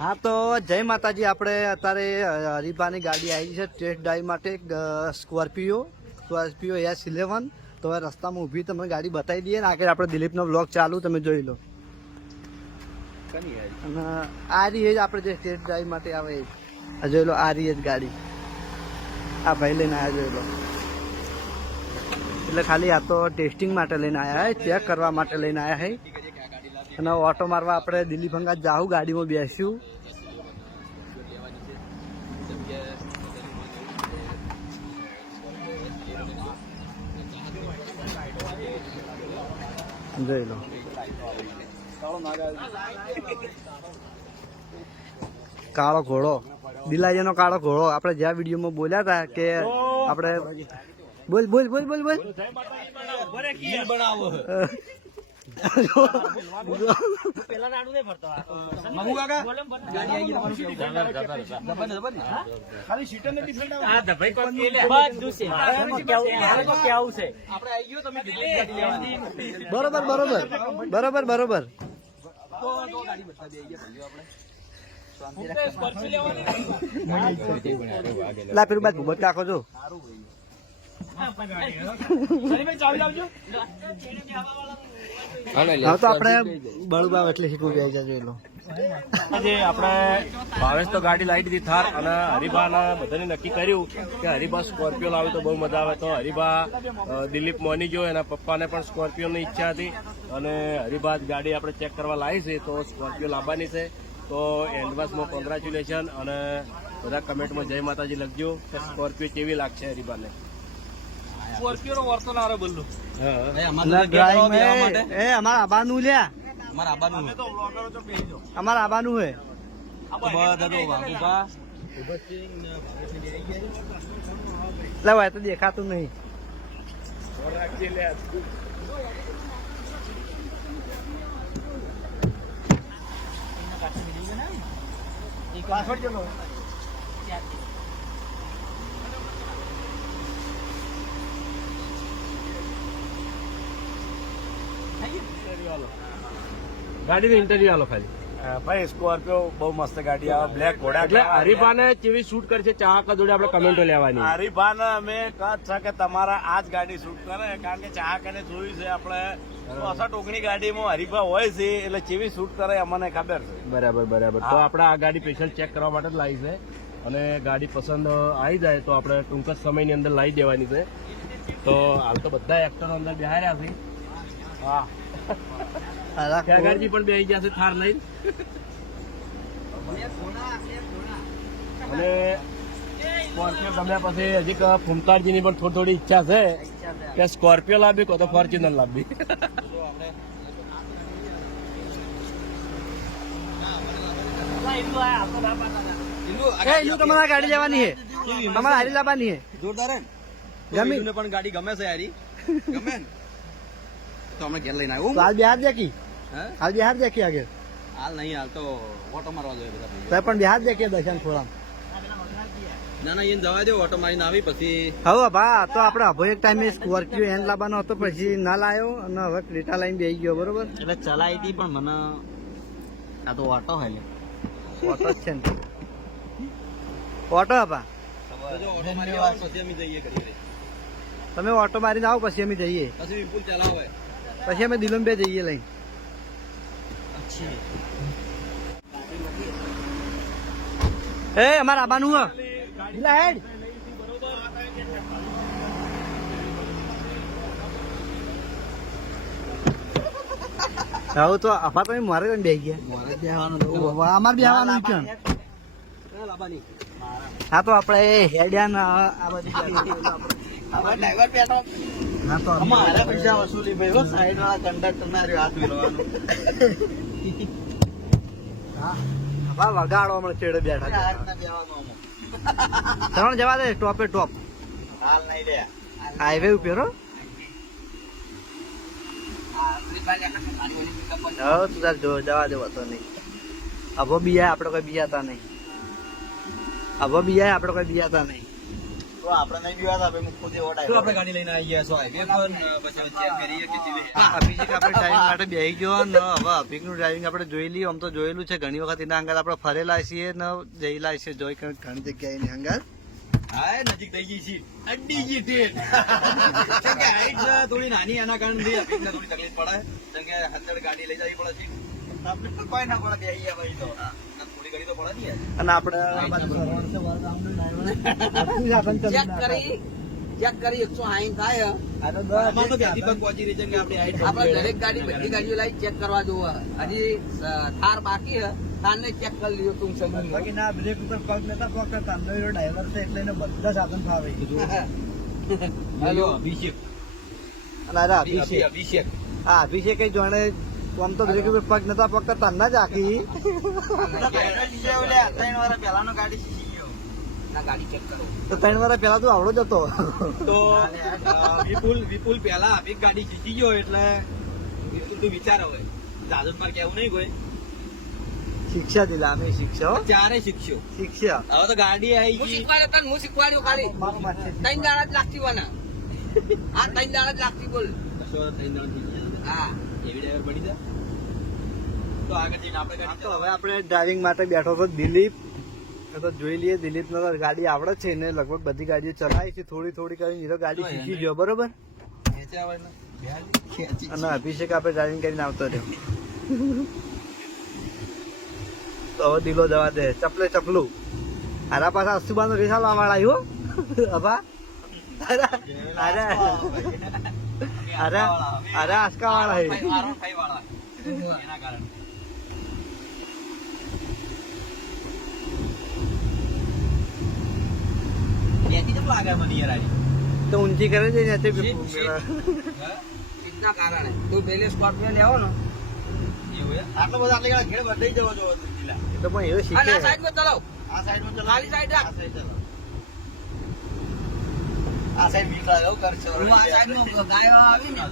હા તો જય માતાજી. આપણે અત્યારે હરીફાની ગાડી આવી છે ટેસ્ટ ડ્રાઈવ માટે, સ્કોર્પિયો S11. તો હવે રસ્તામાં ઊભી તમને ગાડી બતાવી દઈએ ને આગળ આપણે દિલીપનો વ્લોગ ચાલુ તમે જોઈ લો. અને આ રહી આપણે જે ટેસ્ટ ડ્રાઈવ માટે આવે એ જોઈ લો. આ રહી જ ગાડી આ ભાઈ લઈને આવ્યા જોઈ લો. એટલે ખાલી આ તો ટેસ્ટિંગ માટે લઈને આવ્યા છે, ચેક કરવા માટે લઈને આવ્યા છે. અને ઓટો મારવા આપણે દિલ્હી ભંગાત જાઉં, ગાડીમાં બેસ્યું. જોઈ લો કાળો ઘોડો, દિલાજીનો કાળો ઘોડો. આપણે જ્યાં વિડીયોમાં બોલ્યા હતા કે આપણે બોલ બોલ બોલ બોલ બોલ બરોબર બરોબર બરોબર બરોબર. લા પેલું બાદ ભૂબત કાકો જો હા તો આપણે બળુબાવ એટલે શીખવું જાય છે જોઈ લો. આજે આપણે ભાવેશ તો ગાડી લાવી દીધી થાર, અને હરીબાના બધાને નક્કી કર્યું કે હરીબા સ્કોર્પિયો લાવે તો બહુ મજા આવે. તો હરીબા દિલીપ મોની જો એના પપ્પાને પણ સ્કોર્પિયોની ઈચ્છા હતી, અને હરીબા ગાડી આપણે ચેક કરવા લાવી છે તો સ્કોર્પિયો લાવવાની છે. તો એડવાન્સમાં કોંગ્રેચ્યુલેશન, અને બધા કમેન્ટમાં જય માતાજી લખજો કે સ્કોર્પિયો કેવી લાગશે હરીબાને. સ્કોર્પિયો નો વર્તો ના બોલું અમારા આબાનું લ્યા, અમારા આબાનું હે લાવ તો દેખાતું નહીં. ગાડીનો ઇન્ટરવ્યુ આલો ખાલી. ભાઈ સ્કોર્પિયો બહુ મસ્ત ગાડી આવે, બ્લેક ઘોડા. એટલે હરીફાને કેવી શૂટ કરશે ચાહક જોડે આપણે કમેન્ટો લેવાની. હરીફાને અમે કહત છે કે તમારા આ જ ગાડી શૂટ કરે, કારણ કે ચાહકને જોયું છે આપણે 64 ગાડીમાં હરીફા હોય છે, એટલે કેવી શૂટ કરે અમને ખબર છે. બરાબર બરાબર. તો આપણે આ ગાડી સ્પેશિયલ ચેક કરવા માટે જ લાવી છે, અને ગાડી પસંદ આવી જાય તો આપણે ટૂંક જ સમયની અંદર લાવી દેવાની છે. તો હાલ તો બધા એક્ટરો અંદર બેહાર્યા છે. હા ખેગારજી પણ બેસી ગયા છે થાર લઈને. અને સ્કોર્પિયો ગમ્યા પછી હજી ફૂમતાળજીની પણ થોડી થોડી ઈચ્છા છે કે સ્કોર્પિયો લાવવી કો તો ફોર્ચ્યુનર લાવવી. તમારા ગાડી લેવાની છે, તમારે હારી લાવવાની છે. જોરદાર જમીન પણ ગાડી ગમે છે યારી, ગમે ને તો અમે ઘેર લઈને આવ્યું. હાલ બિહાર દેખી, હાલ બિહાર દેખી આગળ. હાલ નહીં, હાલ તો ઓટો મારવા જોઈએ બધા. પણ બિહાર દેખીએ દર્શન થોડા. ના ના એને જવા દો, ઓટો મારીને આવી પછી. હવે ભા તો આપણે અભો એક ટાઈમે સ્કોર્પિયો એન લાવવાનો હતો, પછી ના લાવ્યો, અને હવે ક્રેટા લાઈન બેસી ગયો. બરોબર, એટલે ચલાવી હતી પણ મને આ તો ઓટો હે, ઓટો જ છે ને, ઓટો હપા. તમે ઓટો મારીને આવો પછી અમે જઈએ, પછી વિપુલ ચલાવે, પછી અમે દિલંબે જઈએ લઈને. એ અમારા આબાનું હેડ. હવે તો અફા તો મારે બે ગયા, અમારે બેવાનું છે. હા તો આપણે હેડ્યા આ બધી અમારા પૈસા વસૂલી ભાઈ, સાઈડ વાળા કંડક્ટર ના હાથ મિલવાનું. હા વગાડો હમણાં છેડે બેઠા. ત્રણ જવા દે ટોપે ટોપ. હાલ નહીં લે, હાઈવે ઉપર હો. તું તાર જો જવા દેવો તો નહીં. અભો બીયા આપડે કોઈ બીયાતા નહીં, અભો બીયા આપડે કોઈ બીયાતા નહીં. આપણે નહીં પીવાતા ભાઈ હું ખુદ એવો શું આપણે ગાડી લઈને આવી ગયા છો હાઈવે પર પછી ચેક કરીએ કે કેવી છે. અભિષેક આપણે ડ્રાઇવિંગ માટે બેસી ગયો ને હવે અભિકનું ડ્રાઇવિંગ આપણે જોઈ લઈએ. આમ તો જોયેલું છે ઘણી વખત એના અંગાર આપણે ફરેલા છીએ ને જઈલા છીએ જોઈ ઘણી જગ્યાએ એની અંગાર. હા નજીક થઈ ગઈ છે અડી ગઈ ટ્રેન. કેમ કે હાઈટ થોડી નાની એના કારણે અભિકને થોડી તકલીફ પડે કેમ કે અંદર ગાડી લઈ જવી પડે છે. આપણે તો કોઈ ના પડે બે અહીંયા ભાઈ તો થોડી ઘડી તો પડે ને યાર. અને આપણે ચેક કરી 160 થાય આમાં તો બેથી પગ પહોંચી રહી છે કે આપણી હાઈટ આપડે દરેક ગાડી બધી ગાડીઓ લાવી ચેક કરવા જોવે. હજી થાર બાકી હે, થારને ચેક કરી લીધો ટૂંક સમયમાં. બાકી ના બ્રેક ઉપર પગ નતા પકડતા તાંડો ડ્રાઈવર છે એટલે એને બધા સાધન ફાવે. હેલો અભિષેક. અને અરે અભિષેક અભિષેક હા અભિષેક એ જોણે આમ તો બ્રેક ઉપર પગ નતા પકડતા તાંડા જ આખી. પહેલાનો ગાડી શીખી ગયો. ના ગાડી ચેક કરો. તો 3 વાર પેલા તું આવડો જ હતો. તો વિપુલ પહેલા અભિક ગાડી શીખી ગયો એટલે વિપુલ તું વિચાર હવે દાદુ મારે કેવું નહીં કોઈ શિક્ષા દિલા અમે શિક્ષા હો. ચારે શીખ્યો. શિક્ષા હવે તો ગાડી આવી હું ગઈ. શીખવાડ્યો તને, હું શીખવાડ્યો ખાલી. મારું વાત છે. 3 દાડા જ લાગતી વાના. હા 3 દાડા જ લાગતી બોલ. કશો થઈ જવાનું થઈ જાય. હા એવી ડ્રાઈવર બની જા તો આગળ જઈને આપણે ગાડી તો હવે આપણે ડ્રાઇવિંગ માટે બેઠો હતો દિલીપ. તો જોઈ લઈએ દિલીપ ને ગાડી આવડે છે ને લગભગ બધી ગાડીઓ ચલાવી છે થોડી થોડી કરીને. એ તો ગાડી શીખી ગયો બરોબર. ખેંચ્યા હોય ને ખેંચી અને અભિષેક આપણે ડ્રાઇવિંગ કરીને આવતો રહ્યો. તો હવે દિલો જવા દે ચપલે ચપલું. આરા પાછા અસ્તુબાનો રેસાલવા વાળા આવ્યો અભા. અરે અરે અરે અરે આસ્કા વાળા હે. ફાઈ વાળા એના કારણે ત્યાંથી કેટલું આગળ બની યાર આવી. તો ઊંચી કરે છે ને તે સીટના કારણે કોઈ બેલે સ્કોર્પિયો લેવો ને એવું યાર આટલો બધો આટલી ગાડી ઘેર બદલાઈ જવો જો જિલ્લા તો પણ એવું અને આ શીખે. સાઈડમાં ચલાવો. આ સાઈડમાં ચલો ખાલી સાઈડ રાખ. આ સાઈડ વીક લાગે એવું કરશે હું આ સાઈડમાં ગાયો આવી ને